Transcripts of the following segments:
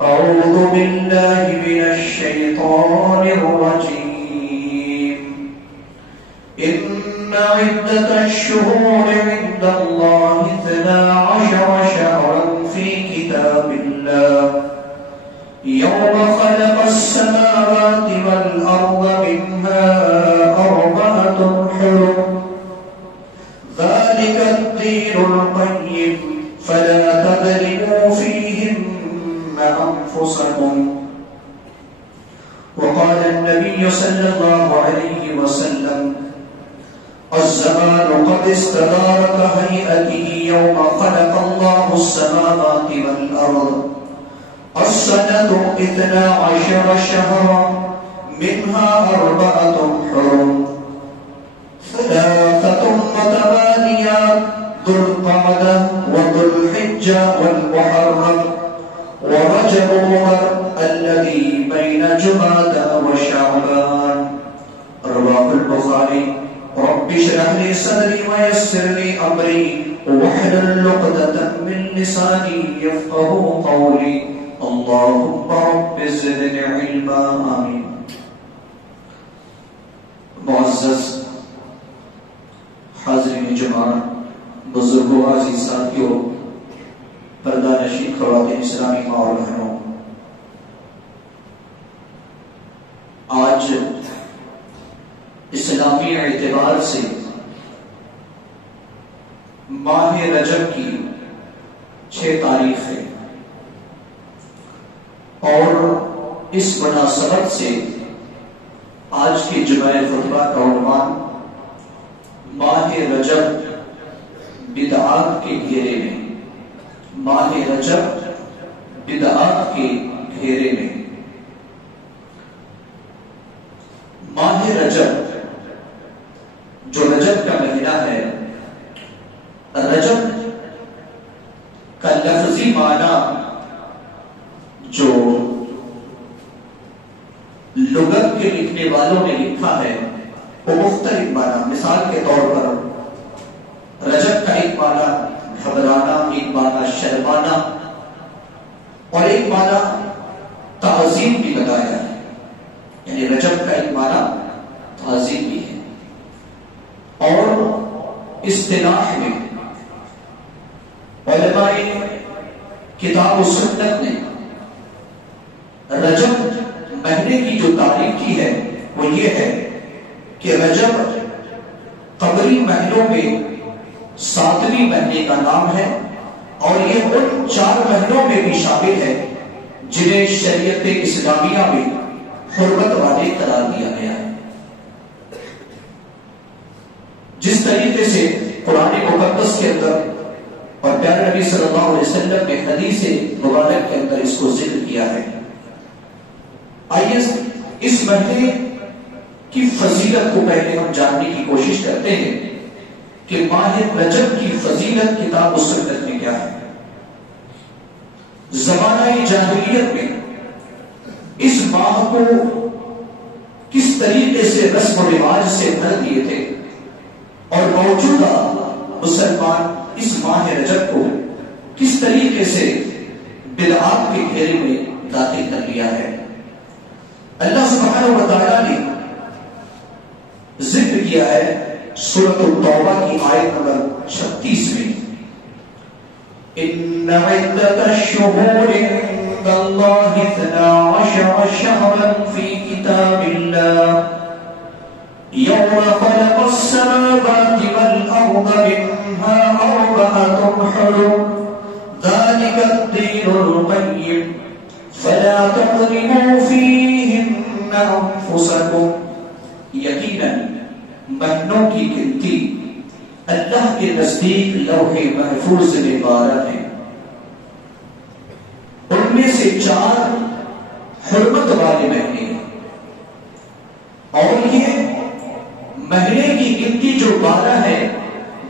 أعوذ بالله من الشيطان الرجيم. إن عدة الشهور عند الله 12 شهرا في كتاب الله يوم خلق السماوات والأرض منها 4 حرم ذلك الدين القيم فلا تظلموا فيهن أنفسكم. وقال النبي صلى الله عليه وسلم الزمان قد استدار كهيئته يوم خلق الله السماوات والأرض السنة 12 شهرا منها 4 حرم 3 متواليات ذو القعدة وذو الحجة والمحرم ورجب مضر الذي بين جمادى وشعبان. رواه البخاري. رب اشرح لي صدري ويسر لي أمري واحلل عقدة من لساني يفقهوا قولي. اللهم رب زدني علما. آمين. معزز حاضرین جماعت، بزرگوں، عزیز ساتھیوں، پردہ نشین خواتین اسلامی ماں اور بہنوں، آج اسلامی اعتبار سے ماہ رجب کی 6 تاریخ ہے، اور اس مناسبت سے آج کے جمعہ خطبہ کا عنوان ماہ رجب بدعات کے گھیرے میں. ماہ رجب بدعات کے گھیرے میں. ماہ رجب جو رجب کا مہینہ ہے، رجب کا لفظی معنی جو لغت کے لکھنے والوں نے لکھا ہے وہ مختلف معنی. مثال کے طور پر رجب کا ایک معنی گھبرانا، ایک معنی شرمانا، اور ایک معنی تعظیم بھی بتایا ہے. یعنی رجب کا ایک معنی تعظیم بھی ہے. اور اصطلاح میں علماء کتاب و سنت نے رجب مہینے کی جو تعریف کی ہے وہ یہ ہے کہ رجب قمری مہینوں میں 7ویں مہینے کا نام ہے، اور یہ ان 4 مہینوں میں بھی شامل ہے جنہیں شریعت اسلامیہ میں حرمت والے قرار دیا گیا ہے. جس طریقے سے قرآن مقدس کے اندر اور پیارے نبی صلی اللہ علیہ وسلم نے حدیث مبارک کے اندر اس کو ذکر کیا ہے. آئیے اس مہینے کی فضیلت کو پہلے ہم جاننے کی کوشش کرتے ہیں کہ ماہ رجب کی فضیلت کتاب و سنت میں کیا ہے. زمانہ جاہلیت میں اس ماہ کو کس طریقے سے رسم و رواج سے بھر دیے تھے، اور موجودہ مسلمان اس ماہ رجب کو کس طریقے سے بدعات کے گھیرے میں داخل کر لیا ہے. اللہ سبحانہ و تعالیٰ نے ذکر کیا ہے سورۃ التوبہ کی آیت نمبر 36 میں، ان عدت الشہور عند اللہ 12 شہرا فی کتاب اللہ یوم خلق السماوات والارض منها 4 حرم ذلك الدین القیم فلا تظلموا فیہن انفسکم. یقیناً مہینوں کی گنتی اللہ کے نزدیک لوح محفوظ میں 12 ہیں، ان میں سے 4 حرمت والے مہینے ہیں، اور یہ مہینے کی گنتی جو 12 ہے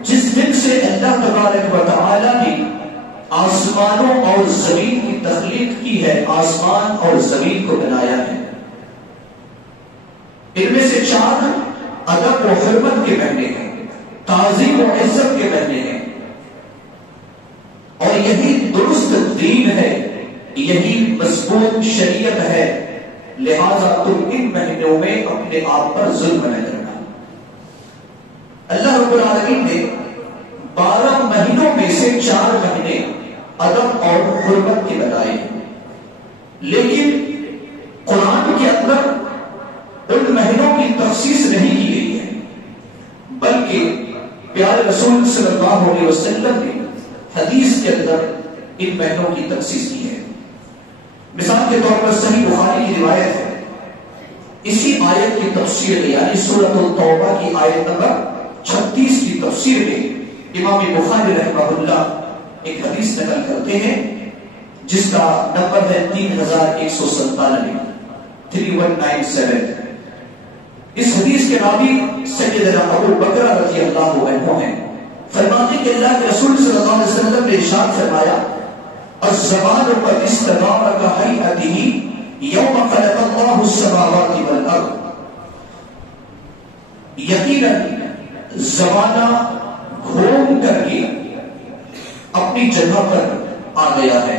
جس دن سے اللہ تبارک و تعالی نے آسمانوں اور زمین کی تخلیق کی ہے، آسمان اور زمین کو بنایا ہے، ان میں سے 4 ادب و حرمت کے مہینے ہیں، تعظیم و عزت کے مہینے ہیں، اور یہی درست دین ہے، یہی مضبوط شریعت ہے، لہذا تم ان مہینوں میں اپنے آپ پر ظلم نہ کرنا۔ اللہ رب العالمین نے 12 مہینوں میں سے 4 مہینے ادب اور حرمت کے بتائے، لیکن قرآن کے اندر ان مہینوں کی تخصیص نہیں کی گئی ہے، بلکہ پیارے رسول صلی اللہ علیہ وسلم نے حدیث کے اندر ان مہینوں کی تخصیص کی ہے۔ مثال کے طور پر صحیح بخاری کی روایت ہے، اسی آیت کی تفسیر میں یعنی سورۃ التوبہ کی آیت نمبر 36 کی تفسیر میں امام بخاری رحمہ اللہ ایک حدیث نقل کرتے ہیں جس کا نمبر ہے 3197 3197۔ اس حدیث کے راوی سیدنا ابو بکر رضی اللہ عنہ ہیں، فرماتے کہ اللہ کے رسول صلی اللہ علیہ وسلم نے ارشاد فرمایا الزمان قد استدار كهيئته يوم خلق الله السماوات والارض، یقیناً زمانہ گھوم کر کے اپنی جگہ پر آ گیا ہے،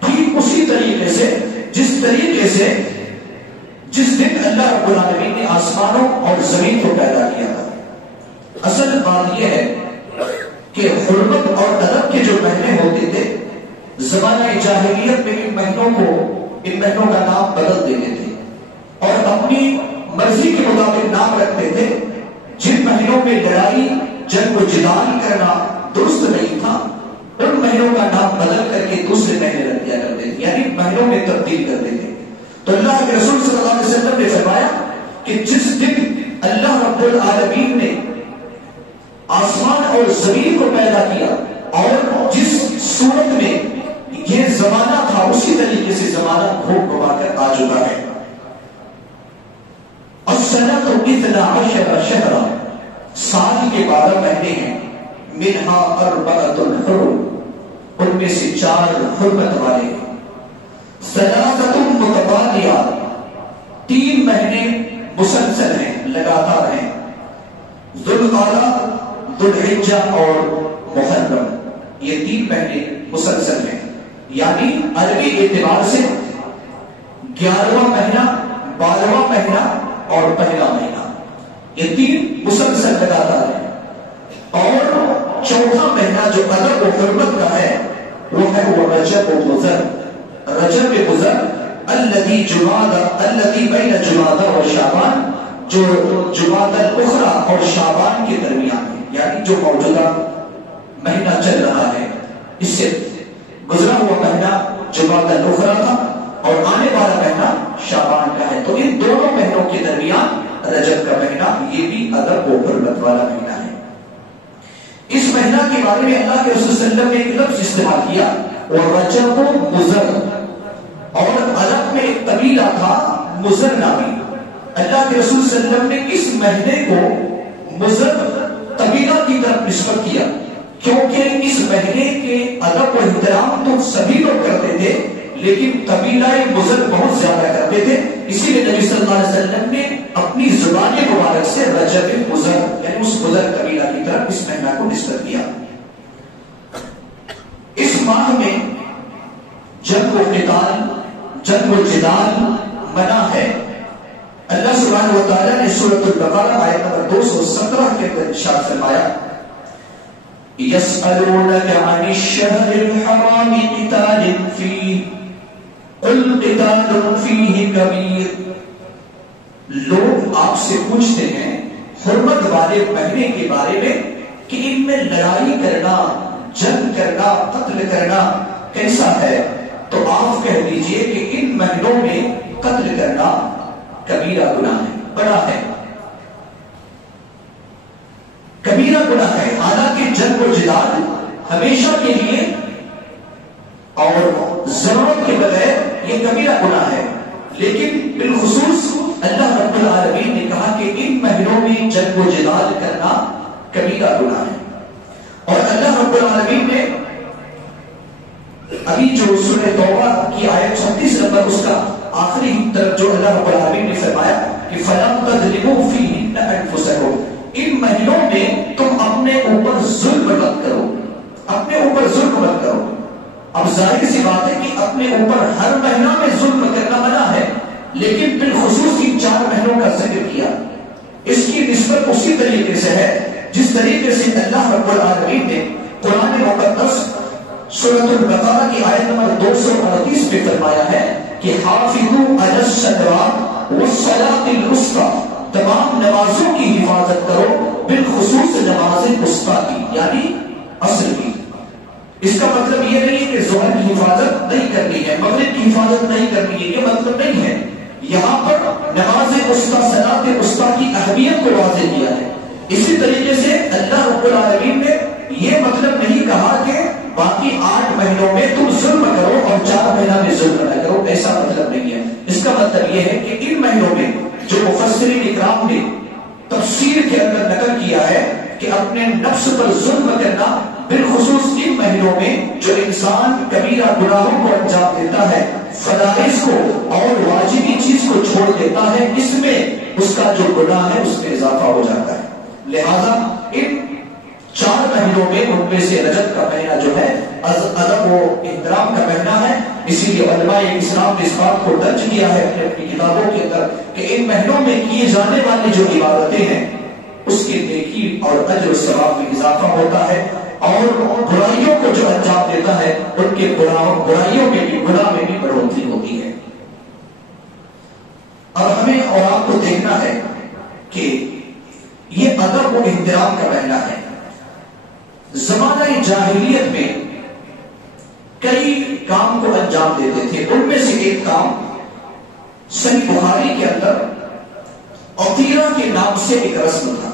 ٹھیک اسی طریقے سے جس طریقے سے جس دن اللہ رب العالمین نے آسمانوں اور زمین کو پیدا کیا تھا۔ اصل بات یہ ہے کہ حرمت اور ادب کے جو مہینے ہوتے تھے زمانہ جاہلیت میں ان مہینوں کا نام بدل دیتے تھے اور اپنی مرضی کے مطابق نام رکھتے تھے۔ جن مہینوں میں لڑائی جنگ و جدال کرنا درست نہیں تھا ان مہینوں کا نام بدل کر کے دوسرے مہینے رکھ دیا کرتے تھے، یعنی مہینوں میں تبدیل کرتے تھے۔ تو اللہ کے رسول صلی اللہ علیہ وسلم نے فرمایا کہ جس دن اللہ رب العالمین نے آسمان اور زمین کو پیدا کیا اور جس صورت میں یہ زمانہ تھا اسی طریقے سے زمانہ گھوم گھما کر آ چکا ہے۔ السنۃ 12 شہرا، سال کے 12 مہینے ہیں، منہا 4 حرم، ان میں سے 4 حرمت والے ہیں۔ 3 متوالیات، 3 مہینے مسلسل ہیں، لگاتار ہیں، ذوالقعدہ، ذوالحجہ اور محرم، یہ 3 مہینے مسلسل ہیں، یعنی عربی اعتبار سے 11واں مہینہ، 12واں مہینہ اور پہلا مہینہ، یہ 3 مسلسل لگاتار ہیں۔ اور چوتھا مہینہ جو ادب و حرمت کا ہے وہ ہے وہ رجب و مضر، رجب مضر الذی بین جمادی و شعبان، جو جمادی الاخری اور شعبان کے درمیان ہے، یعنی جو موجودہ مہینہ چل رہا ہے، اس سے گزرا ہوا مہینہ جمادی الاخری تھا اور آنے والا مہینہ شعبان کا ہے، تو ان دونوں مہینوں کے درمیان رجب کا مہینہ یہ بھی ادب و حرمت والا مہینہ ہے۔ اس مہینہ کے بارے میں اللہ کے رسول صلی اللہ علیہ وسلم نے ایک لفظ استعمال کیا اور رجب و مضر، اور عرب میں ایک قبیلہ تھا مضر نامی، اللہ کے رسول صلی اللہ علیہ وسلم نے اس مہینے کو مضر قبیلہ کی طرف نسبت کیا، کیونکہ اس مہینے کے ادب و احترام تو سبھی لوگ کرتے تھے لیکن قبیلہ مضر بہت زیادہ کرتے تھے، اسی لیے نبی صلی اللہ علیہ وسلم نے اپنی زبان مبارک سے رجب مضر یعنی اس مضر قبیلہ کی طرف اس مہینہ کو نسبت کیا۔ اس ماہ میں جنگ و قتال، جنگ و جدال منع ہے۔ اللہ سبحانہ و تعالیٰ نے سورۃ البقرہ آیت نمبر 217 کے اندر ارشاد فرمایا يَسْأَلُونَكَ عَنِ الشَّهْرِ الْحَرَامِ قِتَالٍ فِيهِ قُلْ قِتَالٌ فِيهِ كَبِيرٌ، لوگ آپ سے پوچھتے ہیں حرمت والے مہینے کے بارے میں کہ ان میں لڑائی کرنا، جنگ کرنا، قتل کرنا کیسا ہے، تو آپ کہہ دیجئے کہ ان مہینوں میں قتل کرنا کبیرہ گناہ ہے، بڑا ہے، کبیرہ گناہ ہے۔ حالانکہ جنگ و جدال ہمیشہ کے لیے اور ضرورت کے بغیر یہ کبیرہ گناہ ہے، لیکن بالخصوص اللہ رب العالمین نے کہا کہ ان مہینوں میں جنگ و جدال کرنا کبیرہ گناہ ہے۔ اور اللہ رب العالمین نے ابھی جو سورہ توبہ کی آیت 36 نمبر اس کا آخری طرف جو اللہ رب العالمین نے فرمایا کہ فَلَا تَظْلِمُوا فِيهِنَّ أَنفُسَكُمْ، ان مہینوں میں تم اپنے اوپر ظلم مت کرو، اپنے اوپر ظلم مت کرو۔ اب ظاہر سی بات ہے کہ اپنے اوپر ہر مہینہ میں ظلم کرنا منع ہے، لیکن بالخصوص ان 4 مہینوں کا ذکر کیا۔ اس کی نسبت اسی طریقے سے ہے جس طریقے سے اللہ رب العالمین نے قرآن مقدس سورۃ البقرہ کی آیت نمبر 238 میں فرمایا ہے کہ حافظوا علی الصلوات والصلاۃ الوسطی، تمام نمازوں کی حفاظت کرو، بالخصوص نماز وسطی کی یعنی عصر کی۔ اس کا مطلب یہ نہیں کہ ظہر کی حفاظت نہیں کرنی ہے، مغرب کی حفاظت نہیں کرنی ہے، یہ مطلب نہیں ہے۔ یہاں پر نماز وسطی، صلاۃ وسطی کی اہمیت کو واضح کیا ہے۔ اسی طریقے سے اللہ رب العالمین نے یہ مطلب نہیں کہا کہ باقی 8 مہینوں میں تم ظلم کرو اور 4 مہینہ میں ظلم نہ کرو، ایسا مطلب نہیں ہے۔ اس کا مطلب یہ ہے کہ ان مہینوں میں جو مفسرین اکرام نے تفسیر کے اندر نقل کیا ہے کہ اپنے نفس پر ظلم کرنا، بالخصوص ان مہینوں میں جو انسان کبیرہ گناہوں کو انجام دیتا ہے، فرائض کو اور واجبی چیز کو چھوڑ دیتا ہے، اس میں اس کا جو گناہ ہے اس میں اضافہ ہو جاتا ہے۔ لہذا ان 4 مہینوں میں ان میں سے رجب کا مہینہ جو ہے ادب و احترام کا مہینہ ہے، اسی لیے علماء اسلام نے اس بات کو درج کیا ہے اپنی کتابوں کے اندر کہ ان مہینوں میں کیے جانے والی جو عبادتیں ہیں اس کی نیکی اور اجر و ثواب میں اضافہ ہوتا ہے، اور برائیوں کو جو انجام دیتا ہے ان کے برائیوں میں بھی، گناہ میں بھی بڑھوتری ہوتی ہے۔ اب ہمیں اور آپ کو دیکھنا ہے کہ یہ ادب و احترام کا مہینہ ہے۔ زمانہ جاہلیت میں کئی کام کو انجام دیتے تھے، ان میں سے ایک کام صحیح بخاری کے اندر عطیرہ کے نام سے ایک رسم تھا،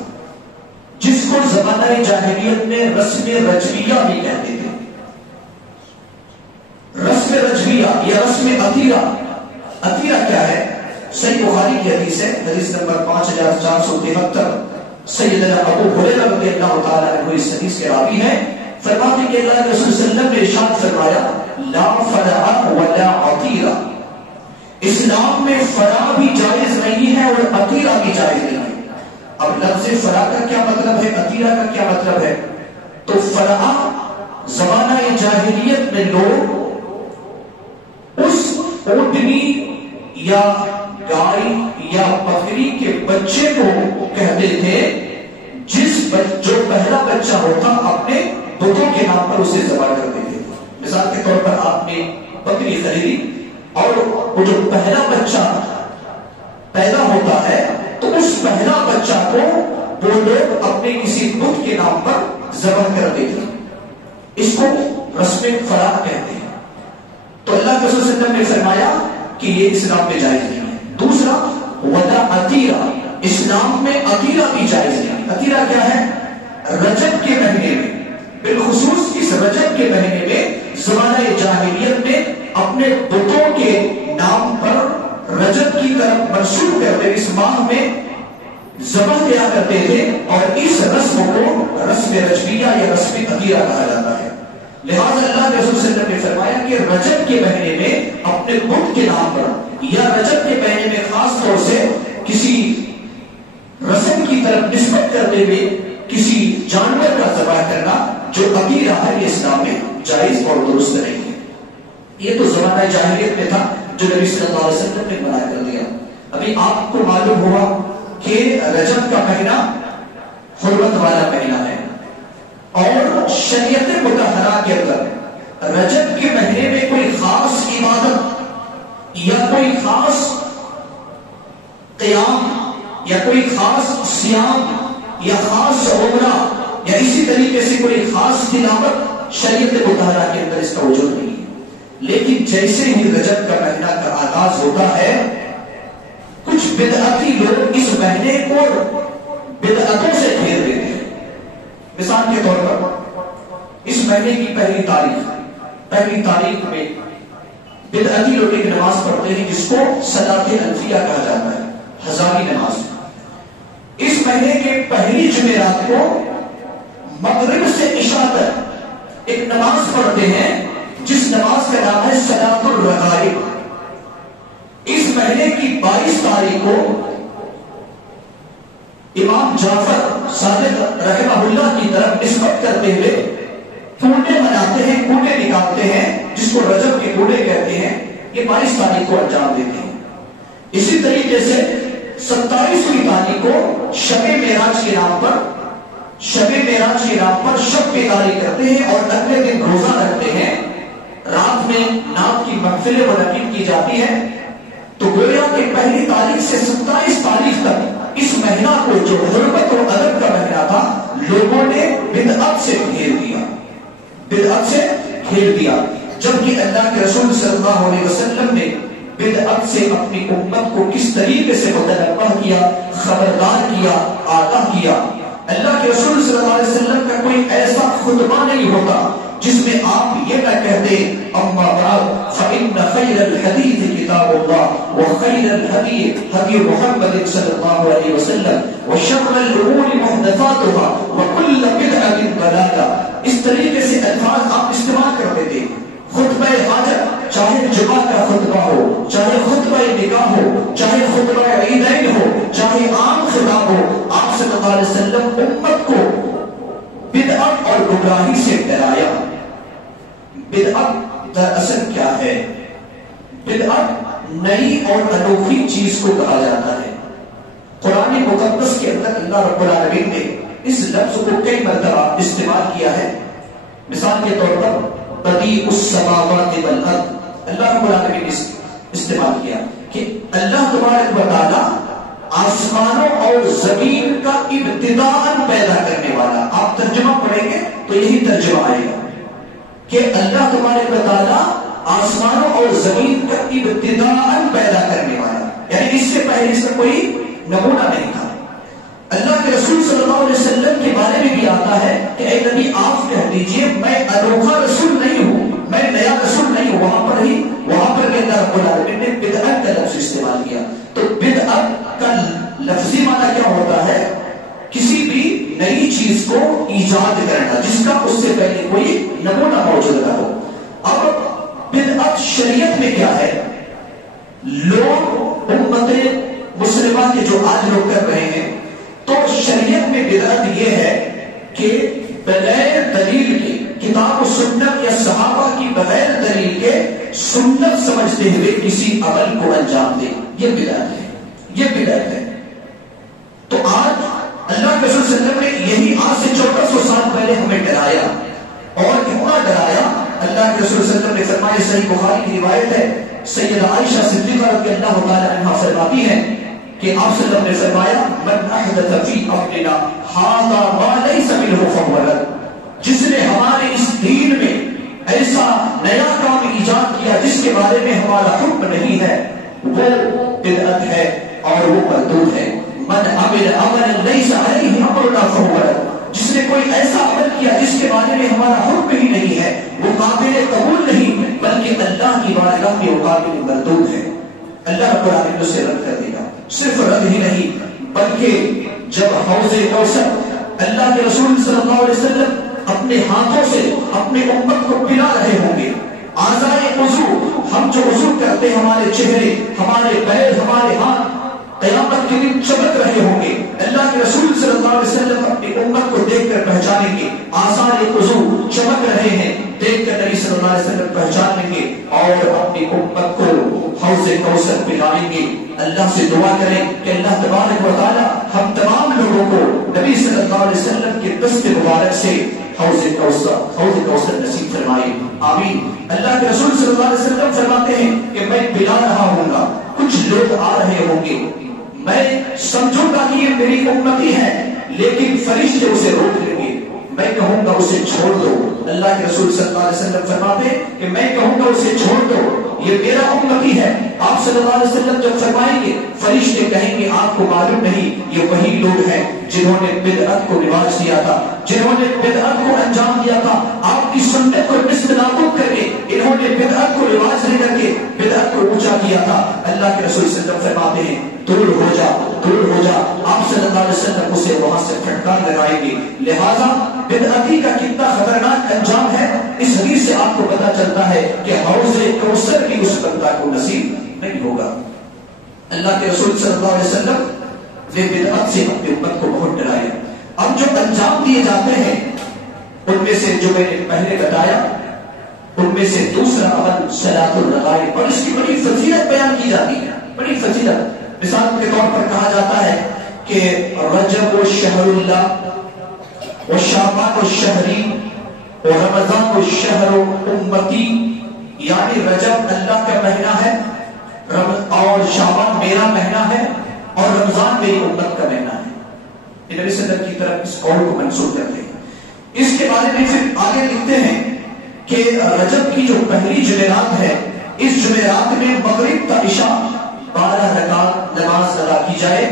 جس کو زمانہ جاہلیت میں رسم رجویہ بھی کہتے تھے۔ رسم رجویہ یا رسم عطیرہ، عطیرہ کیا ہے؟ صحیح بخاری کی حدیث ہے، حدیث نمبر 5473، سیدنا ابو ہریرہ رضی اللہ تعالیٰ عنہ اس حدیث کے راوی ہیں، فرماتے کہ اللہ کے رسول صلی اللہ علیہ وسلم نے ارشاد فرمایا لا فرع ولا عطیرہ، اسلام میں فرع بھی جائز نہیں ہے اور عطیرہ بھی جائز نہیں ہے۔ اب لفظ فرع کا کیا مطلب ہے، عطیرہ کا کیا مطلب ہے؟ تو فرع زمانہ جاہلیت میں لوگ اس اونٹنی یا گائے یا بکری کے بچے کو کہتے تھے جو پہلا بچہ ہوتا اپنے بتوں کے نام پر اسے ذبح کرتے تھے۔ مثال کے طور پر آپ نے بکری خریدی اور وہ جو پہلا بچہ پیدا ہوتا ہے تو اس پہلا بچہ کو وہ لوگ اپنے کسی بت کے نام پر ذبح کرتے تھے، اس کو رسم فرع کہتے ہیں۔ تو اللہ کے رسول صلی اللہ علیہ وسلم نے فرمایا کہ یہ اسلام میں جائز نہیں ہے۔ دوسرا ولا عطیرہ، اسلام میں عطیرہ بھی جائز نہیں۔ عطیرہ کیا ہے؟ رجب کے مہینے میں، بالخصوص اس رجب کے مہینے میں زمانہ جاہلیت میں اپنے بتوں کے نام پر رجب کی طرف منسوب کرتے، اس ماہ میں ذبح کیا کرتے تھے، اور اس رسم کو رسم رجبیہ یا رسم عطیرہ کہا جاتا ہے۔ لہذا اللہ کے رسول صلی اللہ علیہ وسلم نے فرمایا کہ رجب کے مہینے میں اپنے بت کے نام پر یا رجب کے مہینے میں خاص طور سے کسی رسم کی طرف نسبت کرتے ہوئے کسی جانور کا ذبح کرنا جو عقیدہ ہے یہ اسلام میں جائز اور درست نہیں ہے۔ یہ تو زمانہ جاہلیت میں تھا جو نبی صلی اللہ علیہ وسلم نے منع کر دیا۔ ابھی آپ کو معلوم ہوا کہ رجب کا مہینہ حرمت والا مہینہ ہے، اور شریعت مطہرہ کے اندر رجب کے مہینے میں کوئی خاص عبادت یا کوئی خاص قیام یا کوئی خاص صیام یا خاص عمرہ یا اسی طریقے سے کوئی خاص تلاوت شریعت مطہرہ کے اندر اس کا وجود نہیں ہے۔ لیکن جیسے ہی رجب کا مہینہ کا آغاز ہوتا ہے، کچھ بدعتی لوگ اس مہینے کو بدعتوں سے گھیر دیتے ہیں۔ مثال کے طور پر اس مہینے کی پہلی تاریخ میں بدعتی لوگ ایک نماز پڑھتے ہیں جس کو صلاۃ الفیہ کہا جاتا ہے، ہزاری نماز۔ اس مہینے کے پہلی جمعرات کو مغرب سے عشاء تک ایک نماز پڑھتے ہیں جس نماز کا نام ہے صلاۃ الرغائب۔ اس مہینے کی 22 تاریخ کو امام جعفر صادق رحمہ اللہ کی طرف نسبت کرتے ہوئے کوٹے مناتے ہیں، کوٹے نکالتے ہیں جس کو رجب کے کوڑے کہتے ہیں، یہ 22 تاریخ کو انجام دیتے ہیں۔ اسی طریقے سے 27ویں تاریخ کو شب معراج کے نام پر شب بیداری کرتے ہیں اور اگلے دن روزہ رکھتے ہیں، رات میں نام کی محفلیں منعقد کی جاتی ہے۔ تو گویا کہ پہلی تاریخ سے 27 تاریخ تک اس مہینہ کو جو حرمت اور ادب کا مہینہ تھا، لوگوں نے بدعت سے گھیر دیا، جبکہ اللہ کے رسول صلی اللہ علیہ وسلم نے بدعت سے اپنی امت کو کس طریقے سے متنبہ کیا، خبردار کیا، آگاہ کیا۔ اللہ کے رسول صلی اللہ علیہ وسلم کا کوئی ایسا خطبہ نہیں ہوتا جس میں آپ یہ نہ کہتے اما بعد فإن خیر الحدیث کتاب اللہ وخیر الہدی ہدی محمد صلی اللہ علیہ وسلم وشر الامور محدثاتها وکل بدعۃ ضلالہ۔ اس طریقے سے الفاظ آپ استعمال کرتے تھے۔ خطبہ حاجت، چاہے جمعہ کا خطبہ ہو، چاہے خطبہ نکاح ہو، چاہے خطبہ عیدین ہو، چاہے عام خطاب ہو، آپ صلی اللہ علیہ وسلم امت کو بدعت اور گمراہی سے ڈرایا۔ بدعت دراصل کیا ہے؟ بدعت نئی اور انوکھی چیز کو کہا جاتا ہے۔ قرآن مقدس کے اندر اللہ رب العالمین نے اس لفظ کو کئی مرتبہ استعمال کیا ہے۔ مثال کے طور پر بدیع السماوات والارض، اللہ رب العالمین نے استعمال کیا کہ اللہ تبارک و تعالی آسمانوں اور زمین کا ابتداء پیدا کرنے والا۔ آپ ترجمہ پڑھیں گے تو یہی ترجمہ آئے گا کہ اللہ تبارک و تعالی آسمانوں اور زمین کا ابتداء پیدا کرنے والا، یعنی اس سے پہلے اس کا کوئی نمونہ نہیں تھا۔ اللہ کے رسول صلی اللہ علیہ وسلم کے بارے میں بھی آتا ہے کہ اے نبی آپ کہہ دیجئے میں انوکھا رسول نہیں ہوں، میں نیا رسول نہیں ہوں۔ وہاں پر اللہ رب العالمین نے بدعت کا لفظ استعمال کیا۔ تو بدعت کا لفظی معنی کیا ہوتا ہے؟ کسی بھی نئی چیز کو ایجاد کرنا جس کا اس سے پہلے کوئی نمونہ موجود نہ ہو۔ اب بدعت شریعت میں کیا ہے؟ لوگ امت مسلمہ کے جو آج لوگ کر رہے ہیں، تو شریعت میں بدعت یہ ہے کہ بغیر دلیل کے، کتاب و سنت یا صحابہ کی بغیر دلیل کے سنت سمجھتے ہوئے کسی عمل کو انجام دے، یہ بدعت ہے، یہ بدعت ہے۔ تو آج اللہ کے رسول صلی اللہ علیہ وسلم نے یہی آج سے 1400 سال پہلے ہمیں ڈرایا، اور کتنا ڈرایا؟ اللہ کے رسول صلی اللہ علیہ وسلم نے فرمایا، صحیح بخاری کی روایت ہے، سیدہ عائشہ صدیقہ رضی اللہ تعالی عنہا فرماتی ہیں کہ آپ صلی اللہ علیہ وسلم نے فرمایا من احدث فی امرنا ھذا ما لیس منہ فہو رد، جس نے ہمارے اس دین میں ایسا نیا کام ایجاد کیا جس کے بارے میں ہمارا حکم نہیں ہے، وہ بدعت ہے اور وہ مردود ہے۔ من عمل عملا لیس علیہ امرنا فہو رد، جس نے کوئی ایسا عمل کیا جس کے بارے میں ہمارا حکم ہی نہیں ہے، وہ قابل قبول نہیں بلکہ اللہ کی بارگاہ میں وہ قابل مردود ہے۔ اللہ رب العالمین اسے رد کر دے گا۔ صرف رد ہی نہیں بلکہ جب حوض کوثر اللہ کے رسول صلی اللہ علیہ وسلم اپنے ہاتھوں سے اپنے امت کو پلا رہے ہوں گے، اعضائے وضو، ہم جو وضو کرتے ہیں، ہمارے چہرے، ہمارے پیر، ہمارے ہاتھ قیامت کے دن چمک رہے ہوں گے، اللہ کے رسول صلی اللہ علیہ وسلم اپنی امت کو دیکھ کر پہچانیں گے، آثار وضو چمک رہے ہیں، دیکھ کر نبی صلی اللہ علیہ وسلم پہچان لیں گے اور اپنی امت کو حوض کوثر پلائیں گے۔ اللہ سے دعا کریں کہ اللہ تبارک و تعالی ہم تمام لوگوں کو نبی صلی اللہ علیہ وسلم کے دست مبارک سے حوض کوثر نصیب فرمائے، آمین۔ اللہ کے رسول صلی اللہ علیہ وسلم فرماتے ہیں کہ میں پلا رہا ہوں گا، کچھ لوگ آ رہے ہوں گے، میں سمجھوں گا کہ یہ میری امتی ہے، لیکن فرشتے اسے روک لیں گے، میں کہوں گا اسے چھوڑ دو۔ اللہ کے رسول صلی اللہ علیہ وسلم فرماتے ہیں کہ میں کہوں گا اسے چھوڑ دو، یہ میرا امتی ہے۔ آپ صلی اللہ علیہ وسلم جب فرمائیں گے، فرشتے کہیں گے آپ کو معلوم نہیں یہ وہی لوگ ہیں جنہوں نے بدعت کو رواج دیا تھا، جنہوں نے بدعت کو انجام دیا تھا، آپ کی سنت کو نست نابود کر کے انہوں نے بدعت کو رواج دے کر کے بدعت کو اونچا کیا تھا۔ اللہ کے رسول صلی اللہ علیہ وسلم فرماتے ہیں دور ہو جا، دور ہو جا۔ آپ صلی اللہ علیہ وسلم اسے وہاں سے پھٹکار لگائیں گے۔ لہذا بدعتی کا کتنا خطرناک انجام ہے، اس حدیث سے آپ کو پتہ چلتا ہے کہ حوض کوثر بھی اس بندہ کو نصیب نہیں ہوگا۔ اللہ کے رسول صلی اللہ علیہ وسلم نے بدعت سے اپنی امت کو بہت ڈرایا۔ اب جو انجام دیے جاتے ہیں ان میں سے جو میں نے پہلے بتایا ان میں سے دوسرا عمل صلاۃ الرغائب، اور اس کی بڑی فضیلت بیان کی جاتی ہے، بڑی فضیلت۔ مثال کے طور پر کہا جاتا ہے کہ رجب شہر اللہ و شعبان شہری و رمضان شہر امتی، یعنی رجب اللہ کا مہینہ ہے اور شعبان میرا مہینہ ہے اور رمضان میری امت کا مہینہ ہے۔ نبی صلی اللہ علیہ وسلم کی طرف اس قول کو منسوخ کرتے ہیں۔ اس کے بارے میں پھر آگے لکھتے ہیں کہ رجب کی جو پہلی جمعرات ہے، اس جمعرات میں مغرب تا عشاء 12 رکعت نماز ادا کی جائے،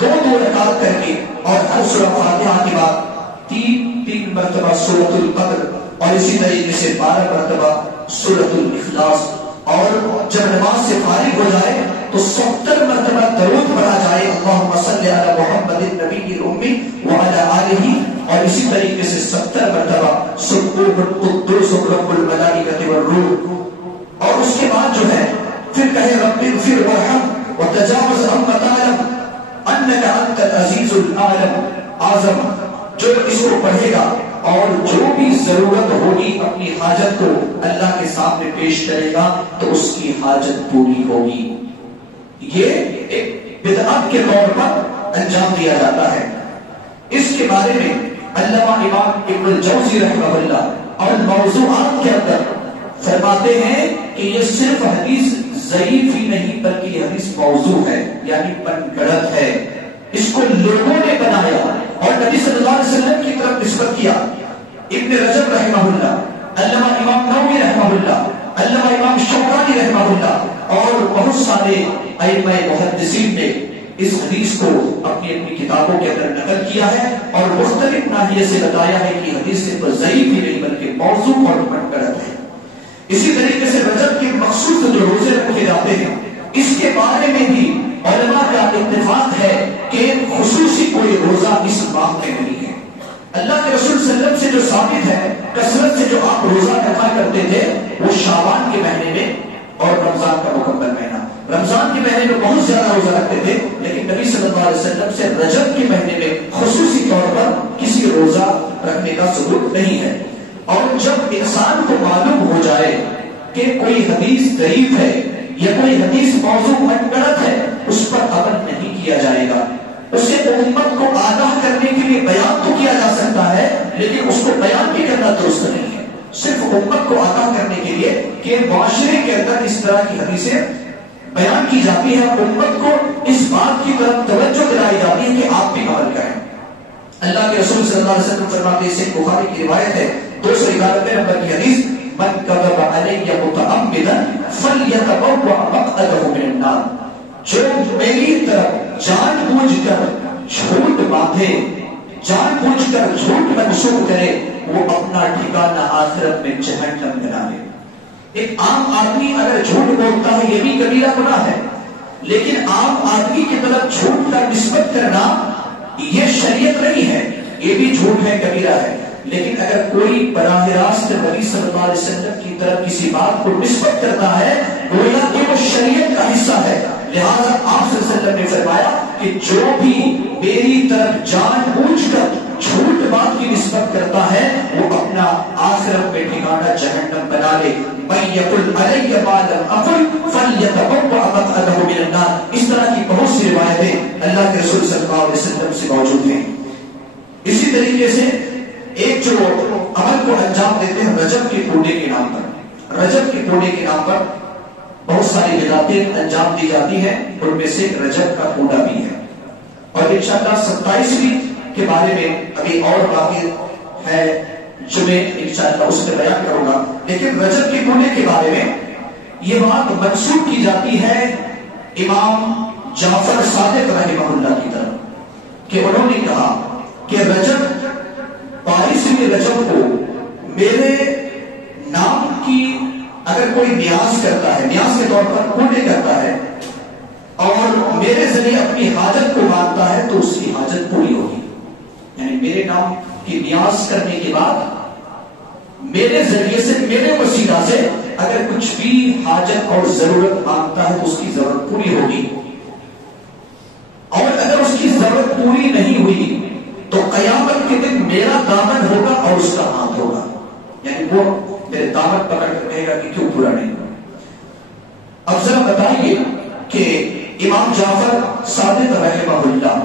2 رکعت کر کے، اور ہر سورہ فاتحہ کے بعد 3 مرتبہ سورۃ القدر، اور اسی طریقے سے 12 مرتبہ سورۃ الاخلاص، اور جب نماز سے فارغ ہو جائے تو 70 مرتبہ درود پڑھا جائے، اللہم صلی علی محمد النبی الامی وعلی آلہ، اور اسی طریقے سے 70 مرتبہ سبوح القدوس رب الملائکۃ والروح، اور اس کے بعد جو ہے پھر کہے رب اغفر وارحم وتجاوز عما تعلم انک انت العزیز اعظم۔ جو اس کو پڑھے گا اور جو بھی ضرورت ہوگی اپنی حاجت کو اللہ کے سامنے پیش کرے گا تو اس کی حاجت پوری ہوگی۔ یہ ایک بدعت کے طور پر انجام دیا جاتا ہے۔ اس کے بارے میں علامہ امام ابن الجوزی رحمہ اللہ اور موضوعات کے اندر فرماتے ہیں کہ یہ صرف حدیث ضعیف ہی نہیں بلکہ یہ حدیث موضوع ہے، یعنی من گڑت ہے، اس کو لوگوں نے بنایا اور نبی صلی اللہ علیہ وسلم کی طرف نسبت کیا۔ ابن رجب رحمہ اللہ، علامہ امام نووی رحمہ اللہ، علامہ امام شوکانی رحمہ اللہ اور بہت سارے ائمہ محدثین نے اس حدیث کو اپنی اپنی کتابوں کے اندر نقل کیا ہے اور مختلف ناحیے سے بتایا ہے کہ حدیث صرف ضعیف ہی نہیں بلکہ موضوع اور من گڑت ہے۔ اسی طریقے سے رجب کے مخصوص جو روزے رکھے جاتے ہیں اس کے بارے میں بھی علماء کا اتفاق ہے کہ خصوصی کوئی روزہ اس ماہ میں نہیں ہے۔ اللہ کے رسول صلی اللہ علیہ وسلم سے جو ثابت ہے کثرت سے جو آپ روزہ رکھا کرتے تھے وہ شعبان کے مہینے میں اور رمضان کا مکمل مہینہ، رمضان کے مہینے میں بہت زیادہ روزہ رکھتے تھے، لیکن نبی صلی اللہ علیہ وسلم سے رجب کے مہینے میں خصوصی طور پر کسی روزہ رکھنے کا ثبوت نہیں ہے۔ اور جب انسان کو معلوم ہو جائے کہ کوئی حدیث ضعیف ہے یا کوئی حدیث موضوع من گڑت ہے، اس پر عمل نہیں کیا جائے گا۔ اسے امت کو آگاہ کرنے کے لیے بیان تو کیا جا سکتا ہے لیکن اس کو بیان بھی کرنا درست نہیں ہے، صرف امت کو آگاہ کرنے کے لیے کہ معاشرے کے اندر اس طرح کی حدیثیں بیان کی جاتی ہے، امت کو اس بات کی طرف توجہ دلائی جاتی ہے کہ آپ بھی عمل کریں۔ اللہ کے رسول صلی اللہ علیہ وسلم فرماتے ہیں، بخاری کی روایت ہے 291 نمبر کی حدیث، من کذب علی متعمدا فلیتبوأ مقعدہ من النار، جو میری طرف جان بوجھ کر جھوٹ باندھے، جان بوجھ کر جھوٹ منسوب کرے، وہ اپنا ٹھکانہ آخرت میں جہنم بنا لے۔ ایک عام آدمی اگر جھوٹ بولتا ہے یہ بھی کبیرہ گناہ ہے، لیکن عام آدمی کی طرف جھوٹ کا نسبت کرنا یہ شریعت نہیں ہے، یہ بھی جھوٹ ہے، کبیرہ ہے۔ لیکن اگر کوئی براہ راست نبی صلی اللہ علیہ وسلم کی طرف کسی بات کو نسبت کرتا ہے گویا کہ وہ شریعت کا حصہ ہے، لہذا آپ صلی اللہ علیہ وسلم نے فرمایا کہ جو بھی میری طرف جان بوجھ کر جھوٹ بات کی نسبت کرتا ہے وہ اپنا آخرت میں ٹھکانہ جہنم بنا لے۔ من یقل علی ما لم اقل فلیتبوأ مقعدہ من النار، اس طرح کی بہت سی روایتیں اللہ کے رسول صلی اللہ علیہ وسلم سے موجود ہیں۔ اسی طریقے سے ایک جو عمل کو انجام دیتے ہیں رجب کے کوڑے کے نام پر، رجب کے کوڑے کے نام پر بہت ساری بدعتیں انجام دی جاتی ہیں، ان میں سے رجب کا کوڑا بھی ہے، اور انشاءاللہ 27ویں کے بارے میں ابھی اور باقی ہے جو میں انشاءاللہ اس میں بیان کروں گا، لیکن رجب کے کوڑے کے بارے میں یہ بات منسوب کی جاتی ہے امام جعفر صادق رحمہ اللہ کی طرف کہ انہوں نے کہا کہ رجب 22ویں رجب کو میرے نام کی اگر کوئی نیاز کرتا ہے، نیاز کے طور پر کوڑے کرتا ہے اور میرے ذریعے اپنی حاجت کو مانگتا ہے تو اس کی حاجت پوری ہوگی، یعنی میرے نام کی نیاز کرنے کے بعد میرے ذریعے سے، میرے وسیلہ سے اگر کچھ بھی حاجت اور ضرورت مانگتا ہے تو اس کی ضرورت پوری ہوگی، اور اگر اس کی ضرورت پوری نہیں ہوئی تو قیامت کے دن میرا دامن ہوگا اور اس کا ہاتھ ہوگا، یعنی وہ میرے دامن پکڑ کر کہے گا کہ کیوں پورا نہیں. اب ذرا بتائیے کہ امام جعفر صادق رحمہ اللہ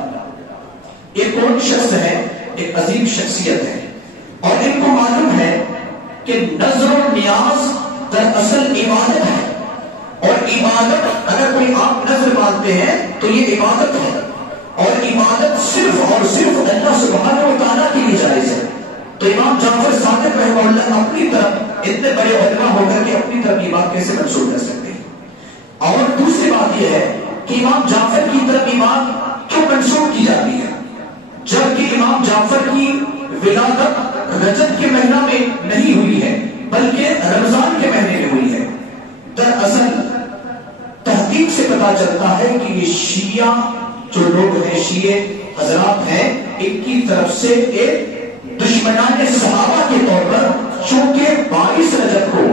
ایک کون شخص ہے؟ ایک عظیم شخصیت ہے، اور ان کو معلوم ہے کہ نظر و نیاز دراصل عبادت ہے، اور عبادت اگر کوئی آپ نظر مانتے ہیں تو یہ عبادت ہے، اور عبادت صرف اور صرف اللہ سبحانہ و تعالیٰ کے لیے جائز ہے. تو امام جعفر صادق رحمہ اللہ اپنی طرف اتنے بڑے علماء ہو کر کے اپنی طرف یہ بات کیسے منسوخ کر سکتے ہیں؟ اور دوسری بات یہ ہے کہ امام جعفر کی طرف یہ بات کیوں منسوخ کی جاتی ہے جبکہ امام جعفر کی ولادت رجب کے مہینہ میں نہیں ہوئی ہے بلکہ رمضان کے مہینے میں ہوئی ہے؟ دراصل تحقیق سے پتا چلتا ہے کہ یہ شیعہ جو لوگ ہیں، شیعہ حضرات ہیں، ان کی طرف سے ایک دشمنان صحابہ کے طور پر، چونکہ 22 رجب کو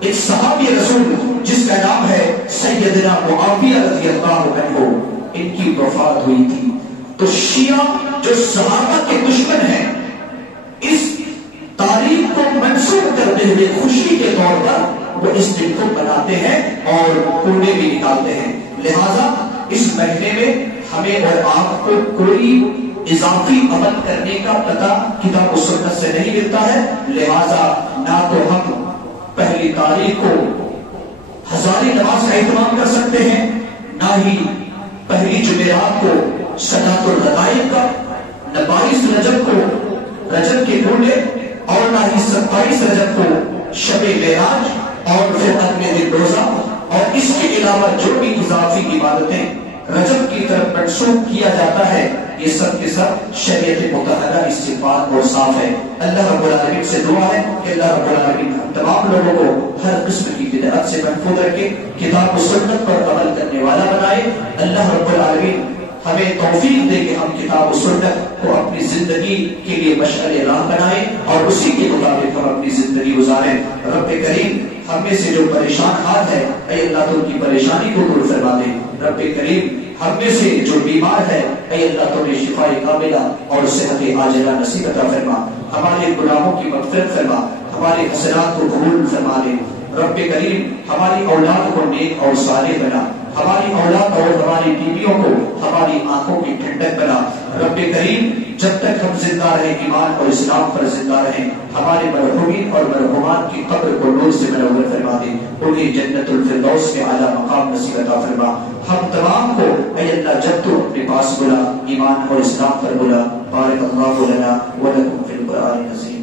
ایک صحابی رسول جس کا نام ہے سیدنا معاویہ رضی اللہ عنہ، ان کی وفات ہوئی تھی. تو شیعہ جو صحابہ کے دشمن ہیں، اس تاریخ کو منسوخ کرتے ہوئے خوشی کے طور پر وہ اس دن کو مناتے ہیں اور کونے بھی نکالتے ہیں. لہذا اس مہینے میں ہمیں اور آپ کو کوئی اضافی عمل کرنے کا پتہ کتاب و سنت سے نہیں ملتا ہے. لہذا نہ تو ہم پہلی تاریخ کو ہزاری نماز کا اہتمام کر سکتے ہیں، نہ ہی پہلی جمعرات کو صلاۃ الرغائب کا، نہ 22 رجب کو رجب کے روزے، اور نہ ہی 27 رجب کو شب معراج اور پھر اگلے دن روزہ. اور اس کے علاوہ جو بھی اضافی عبادتیں رجب کی طرف منسوخ کیا جاتا ہے، یہ سب کے سب شریعت مطہرہ اس سے پاک اور صاف ہے. اللہ رب العالمین سے دعا ہے کہ اللہ رب العالمین ہم تمام لوگوں کو ہر قسم کی بدعت سے محفوظ رکھے، کتاب و سنت پر عمل کرنے والا بنائے. اللہ رب العالمین ہمیں توفیق دے کہ ہم کتاب و سنت کو اپنی زندگی کے لیے مشعل راہ بنائیں اور اسی کے مطابق ہم اپنی زندگی گزاریں. رب کریم ہم میں سے جو پریشان حال ہے، اے اللہ تو ان کی پریشانی کو دور فرما دے. رب کریم ہم میں سے جو بیمار ہے، اے اللہ تو انہیں شفاء کاملہ اور صحت عاجلہ نصیب عطا فرما. ہمارے گناہوں کی مغفرت فرما، ہمارے حسنات کو قبول فرما دے. رب کریم ہماری اولاد کو نیک اور صالح بنا، ہماری اولاد اور ہماری بیویوں کو ہماری آنکھوں کی ٹھنڈک بنا. رب کریم جب تک ہم زندہ رہیں، ایمان اور اسلام پر زندہ رہیں، ہمارے مرحومین اور مرحومات کی قبر کو نور سے منور فرما دے، انہیں جنت الفردوس کے اعلیٰ مقام نصیب عطا فرما. ہم تمام کو اے اللہ جب تو اپنے پاس بلا، ایمان اور اسلام پر بلا. بارک اللہ لنا ولکم فی القرآن العظیم.